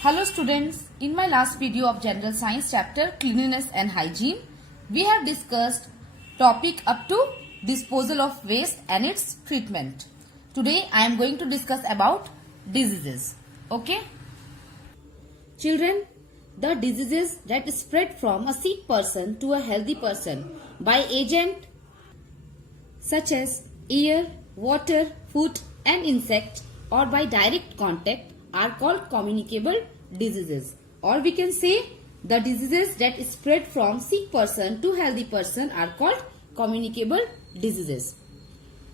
Hello students, in my last video of General Science chapter Cleanliness and Hygiene, we have discussed topic up to disposal of waste and its treatment. Today I am going to discuss about diseases. Okay? Children, the diseases that spread from a sick person to a healthy person by agent such as air, water, food and insect or by direct contact are called communicable diseases, or we can say the diseases that spread from sick person to healthy person are called communicable diseases.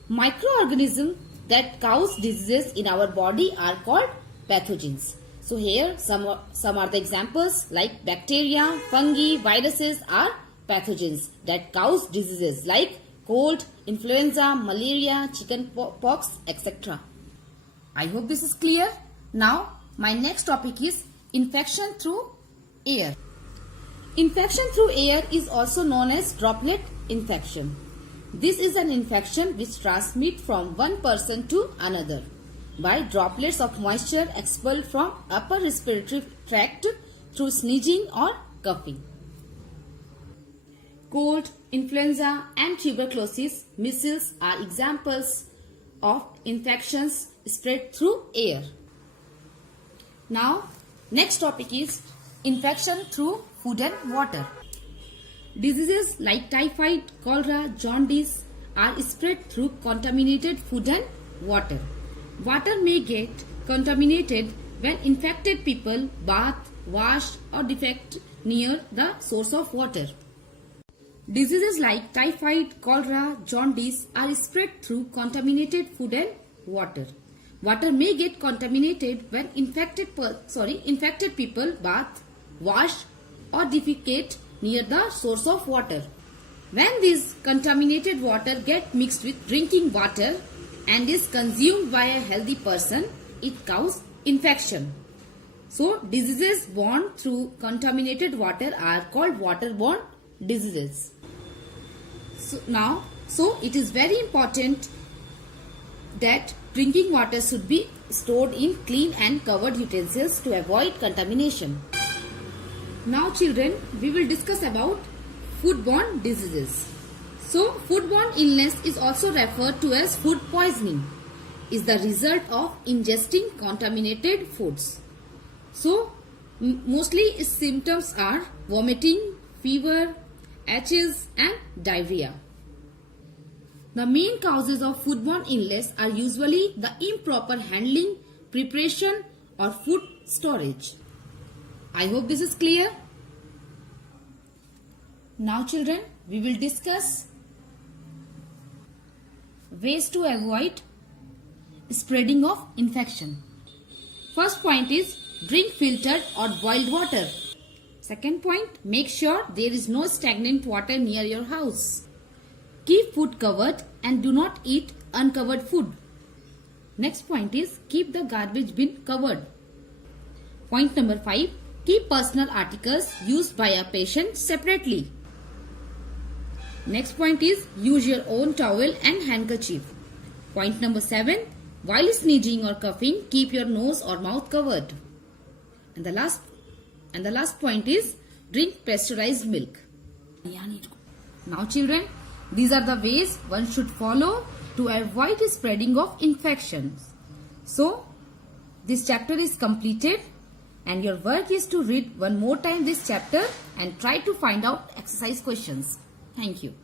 Microorganisms that cause diseases in our body are called pathogens. So here some are the examples like bacteria, fungi, viruses are pathogens that cause diseases like cold, influenza, malaria, chickenpox, etc. I hope this is clear. Now, my next topic is infection through air. Infection through air is also known as droplet infection. This is an infection which transmits from one person to another by droplets of moisture expelled from upper respiratory tract through sneezing or coughing. Cold, influenza and tuberculosis, measles are examples of infections spread through air. Now, next topic is infection through food and water. Diseases like typhoid, cholera, jaundice are spread through contaminated food and water. Water may get contaminated when infected people bath, wash or defecate near the source of water. Diseases like typhoid, cholera, jaundice are spread through contaminated food and water. Water may get contaminated when infected people bath, wash or defecate near the source of water. When this contaminated water gets mixed with drinking water and is consumed by a healthy person, it causes infection. So, diseases born through contaminated water are called waterborne diseases. So it is very important that drinking water should be stored in clean and covered utensils to avoid contamination. Now children, we will discuss about foodborne diseases. So foodborne illness is also referred to as food poisoning, is the result of ingesting contaminated foods. So mostly its symptoms are vomiting, fever, itches and diarrhea. The main causes of foodborne illness are usually the improper handling, preparation or food storage. I hope this is clear. Now children, we will discuss ways to avoid spreading of infection. First point is drink filtered or boiled water. Second point, make sure there is no stagnant water near your house. Keep food covered and do not eat uncovered food. Next point is keep the garbage bin covered. Point number 5, keep personal articles used by a patient separately. Next point is use your own towel and handkerchief. Point number 7, while sneezing or coughing, keep your nose or mouth covered. And the last point is drink pasteurized milk. Now children, these are the ways one should follow to avoid the spreading of infections. So, this chapter is completed and your work is to read one more time this chapter and try to find out exercise questions. Thank you.